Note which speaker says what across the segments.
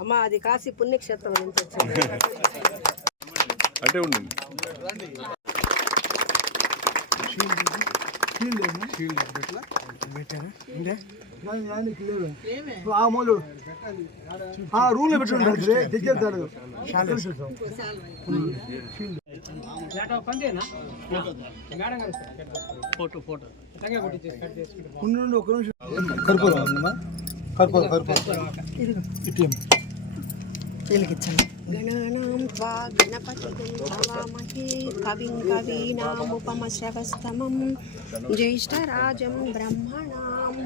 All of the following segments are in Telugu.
Speaker 1: అమ్మ అది కాశీ పుణ్యక్షేత్రం నుంచి వచ్చింది?
Speaker 2: అంటే ఉండండి.
Speaker 3: రూమ్లో ఉండు ఒక నిమిషం. కర్పూరం ఉందమ్మా కర్పూరం కర్పూరం ఇటు
Speaker 1: వెలిగించండి గణానాం త్వా గణపతిం భవామహే కవిం కవీనాముపమశ్రవస్తమం జ్యేష్ఠరాజం బ్రహ్మణాం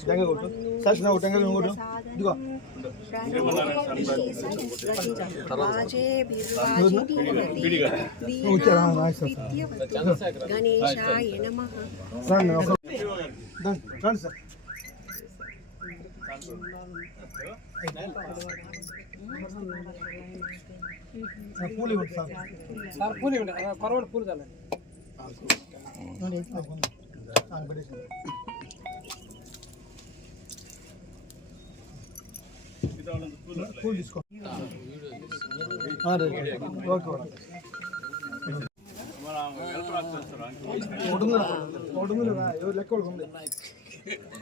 Speaker 3: టెంకాయ కొట్టు సరస్వతి ఒక టెంకాయ కొట్టు ఇదిగో
Speaker 1: గణేశాయ నమః
Speaker 3: రండి ఒక రండి, రండి సార్ సార్ పూలు ఇవ్వండి సార్
Speaker 4: సార్ పూలు ఇవ్వండి కొరవలు పూలు చాలండి
Speaker 3: ఆ, పెట్టేసి. పూలు తీసుకో ఆ, రైట్, రైట్. ఓకే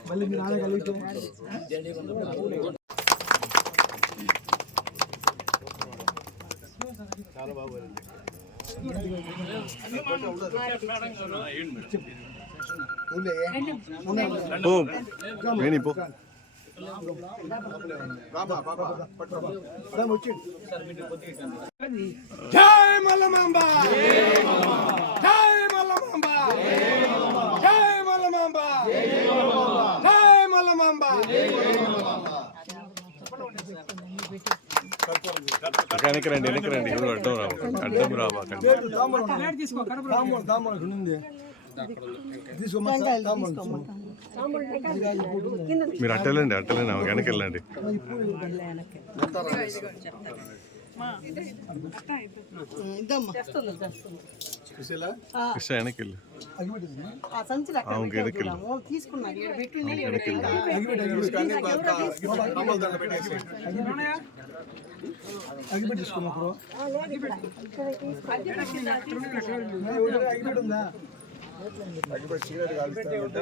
Speaker 3: మళ్ళీ మీరు నాన్న కలిగితే
Speaker 2: ఓ వేణి పో
Speaker 4: జై మల్లమాంబ జై మల్లమాంబ జై మల్లమాంబ జై మల్లమాంబ
Speaker 2: వెనక్కి రండి వెనక్కి రండి అడ్డం రావు అడ్డం రాబాకండి. మీరు అట్టెళ్ళండి అట్టెళ్ళండి వెనక్కి వెళ్ళండి
Speaker 1: తెస్తుంది
Speaker 3: అగ్గిపెట్టి తీసుకున్నప్పుడు అగ్గిపెట్టి ఉందా నేను నీ కత్తి కొడతా.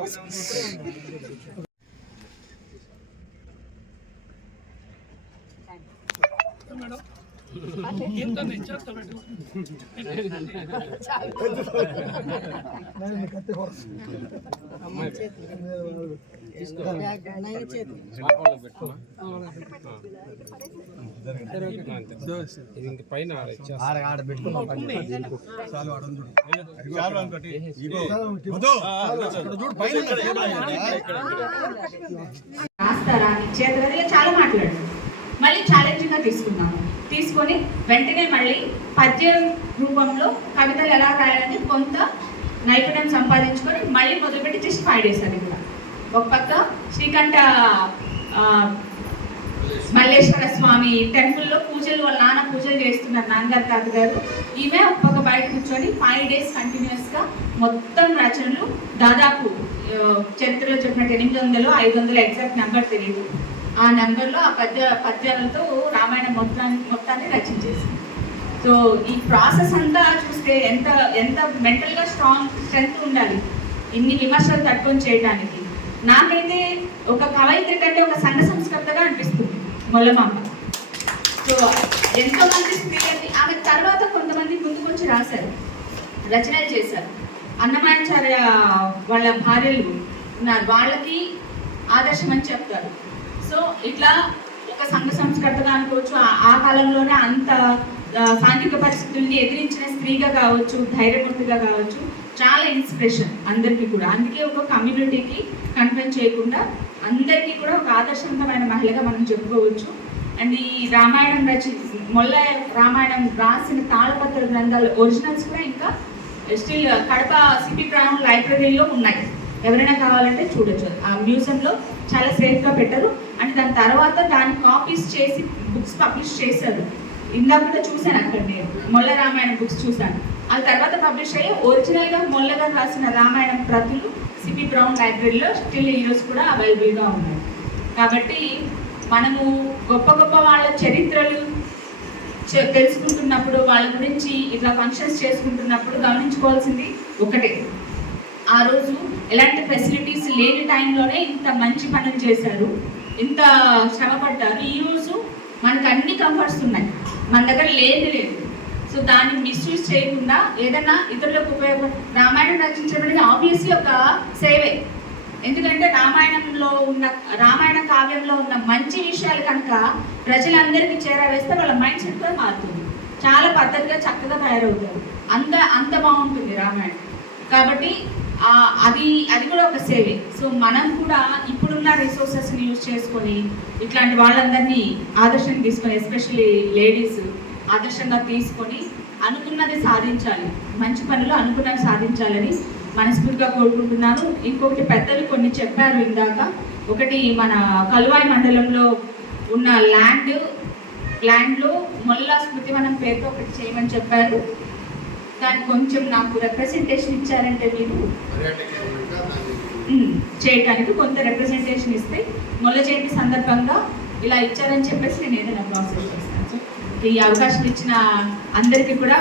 Speaker 4: ఇంక పైన
Speaker 5: రాస్తారా నీ చాలా మాట్లాడు. మళ్ళీ ఛాలెంజింగ్ గా తీసుకున్నాను తీసుకొని వెంటనే మళ్ళీ పద్య రూపంలో కవితలు ఎలా రాయాలని కొంత నైపుణ్యం సంపాదించుకొని మళ్ళీ మొదలుపెట్టి జస్ట్ ఫైవ్ డేస్ అది కూడా. ఒక పక్క శ్రీకంఠ మల్లేశ్వర స్వామి టెంపుల్లో పూజలు వాళ్ళ నాన్న పూజలు చేస్తున్నారు నాన్నగారు తాతగారు. ఈమె ఒక పక్క బయట కూర్చొని ఫైవ్ డేస్ కంటిన్యూస్గా మొత్తం రచనలు దాదాపు చరిత్రలో చెప్పినట్టు ఎనిమిది వందలు ఐదు వందలు ఎగ్జాక్ట్ నెంబర్ తెలియదు ఆ నెంబర్లో ఆ పద్య పద్యాలతో రామాయణం మొత్తాన్ని మొత్తాన్ని రచించేసింది. సో ఈ ప్రాసెస్ అంతా చూస్తే ఎంత ఎంత మెంటల్గా స్ట్రాంగ్ స్ట్రెంగ్త్ ఉండాలి ఇన్ని విమర్శలు తట్టుకొని చేయడానికి నాకైతే ఒక కవయిత్రి కంటే ఒక సంఘ సంస్కర్తగా అనిపిస్తుంది మొలమాంబ. సో ఎంతోమంది స్త్రీలని ఆమె తర్వాత కొంతమంది ముందుకు వచ్చి రాశారు రచనలు చేశారు. అన్నమాచార్య వాళ్ళ భార్యలు ఉన్నారు వాళ్ళకి ఆదర్శం అని చెప్తారు. సో ఇట్లా ఒక సంఘ సంస్కర్తగా అనుకోవచ్చు. ఆ- ఆ కాలంలోనే అంత సాంఘిక పరిస్థితుల్ని ఎదిరించిన స్త్రీగా కావచ్చు ధైర్యవంతుగా కావచ్చు చాలా ఇన్స్పిరేషన్ అందరికీ కూడా. అందుకే ఒక కమ్యూనిటీకి కన్ఫైన్ చేయకుండా అందరికీ కూడా ఒక ఆదర్శవంతమైన మహిళగా మనం చెప్పుకోవచ్చు. అండ్ ఈ రామాయణం రచి మొల్ల రామాయణం రాసిన తాళపత్ర గ్రంథాలు ఒరిజినల్స్ కూడా ఇంకా స్టిల్ కడప సిపి గ్రౌండ్ లైబ్రరీలో ఉన్నాయి. ఎవరైనా కావాలంటే చూడొచ్చు. ఆ మ్యూజియంలో చాలా సేఫ్గా పెట్టరు. అండ్ దాని తర్వాత దాని కాపీస్ చేసి బుక్స్ పబ్లిష్ చేశారు. ఇందాక కూడా చూశాను అక్కడ నేను. మొల్ల రామాయణం బుక్స్ చూశాను. ఆ తర్వాత పబ్లిష్ అయ్యి ఒరిజినల్గా మొల్లగా రాసిన రామాయణం ప్రతులు సిపి బ్రౌన్ లైబ్రరీలో స్టిల్ ఈరోజు కూడా అవైలబుల్గా ఉన్నాయి. కాబట్టి మనము గొప్ప గొప్ప వాళ్ళ చరిత్రలు తెలుసుకుంటున్నప్పుడు వాళ్ళ గురించి ఇట్లా ఫంక్షన్స్ చేసుకుంటున్నప్పుడు గమనించుకోవాల్సింది ఒకటే. ఆ రోజు ఎలాంటి ఫెసిలిటీస్ లేని టైంలోనే ఇంత మంచి పనులు చేశారు. ఇంత శ్రమ పడ్డారు ఈ మనకు అన్ని కంఫర్ట్స్ ఉన్నాయి. మన దగ్గర లేదు లేదు. సో దాన్ని మిస్యూజ్ చేయకుండా ఏదైనా ఇతరులకు ఉపయోగ రామాయణం రచించడం ఆబ్వియస్లీ ఒక సేవే. ఎందుకంటే రామాయణంలో ఉన్న రామాయణ కావ్యంలో ఉన్న మంచి విషయాలు కనుక ప్రజలందరికీ చేరవేస్తే వాళ్ళ మైండ్ సెట్ కూడా మారుతుంది. చాలా పద్ధతిగా చక్కగా తయారవుతారు. అంత అంత బాగుంటుంది రామాయణం. కాబట్టి అది అది కూడా ఒక సేవే. సో మనం కూడా ఇప్పుడున్న రిసోర్సెస్ని యూజ్ చేసుకొని ఇట్లాంటి వాళ్ళందరినీ ఆదర్శం తీసుకొని ఎస్పెషల్లీ లేడీస్ ఆదర్శంగా తీసుకొని అనుకున్నది సాధించాలి. మంచి పనులు అనుకున్నది సాధించాలని మనస్ఫూర్తిగా కోరుకుంటున్నాను. ఇంకొకటి పెద్దలు కొన్ని చెప్పారు ఇందాక. ఒకటి మన కలువాయి మండలంలో ఉన్న ల్యాండ్ ల్యాండ్లో మొల్ల స్మృతివనం పేరుతో ఒకటి చేయమని చెప్పారు. దానికి కొంచెం నాకు రిప్రజెంటేషన్ ఇచ్చారంటే మీరు? చేయటానికి కొంత రిప్రజెంటేషన్ ఇస్తే మొల్ల జయంతి సందర్భంగా ఇలా ఇచ్చారని చెప్పేసి నేను ఏదైనా ప్రాసెస్ చేస్తాను. సో ఈ అవకాశం ఇచ్చిన అందరికీ కూడా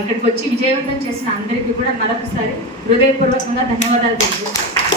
Speaker 5: ఇక్కడికి వచ్చి విజయవంతం చేసిన అందరికీ కూడా మరొకసారి హృదయపూర్వకంగా ధన్యవాదాలు తెలియజేస్తాను.